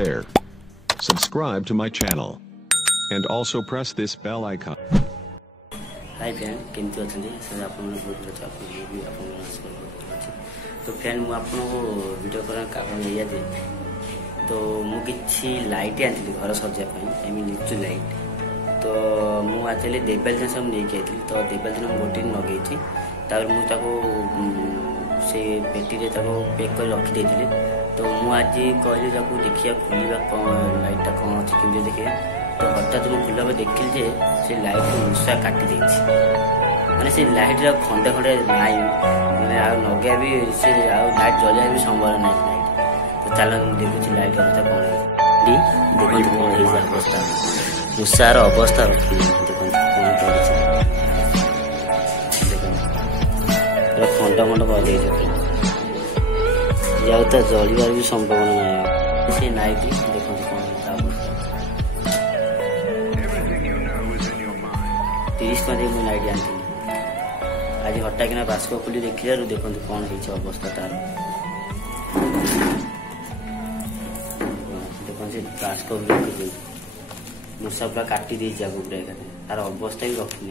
there. Subscribe to my channel. And also press this bell icon. Hi friend केमती अच्छा sir आप बहुत अच्छा तो फ्रेंड मुझे आपको वीडियो कर कारण ये तो मुझे लाइट आनी घर सजापी आई मीन लिचु लाइट तो मुझे एक्चुअली देवाली दिन सब नहीं आई तो देवाली दिन गोटे लगे मुझे पेटी पैक कर रखी तो मुझे आज कहली देखिए खोल लाइटा कौन अच्छी केमी देखिए तो हठात मुझे खुला देखिली जे से लाइट मूषा काटी माने से लाइट खंडे खंडे नाई मैंने लगे भी से लाइट जलिया भी संभव ना लाइट तो चल देखुची लाइट अवस्था कौन देखते कौन अवस्था मूषार अवस्था रखी देखते कौन खंड खंड कर तो जलिबार भी संभावना ना से नाइट देखते कौन तीस टका मुझे लाइट आनी आज हटाकिना बास्क खोली देखिए देखते कौन हो अवस्था तार देखते बास्क मूषा पूरा काटी दे पूरा तार अवस्था भी रखनी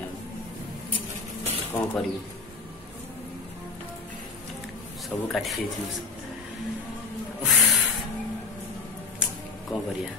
कौन कर सब काटी मूषा कौन करिया।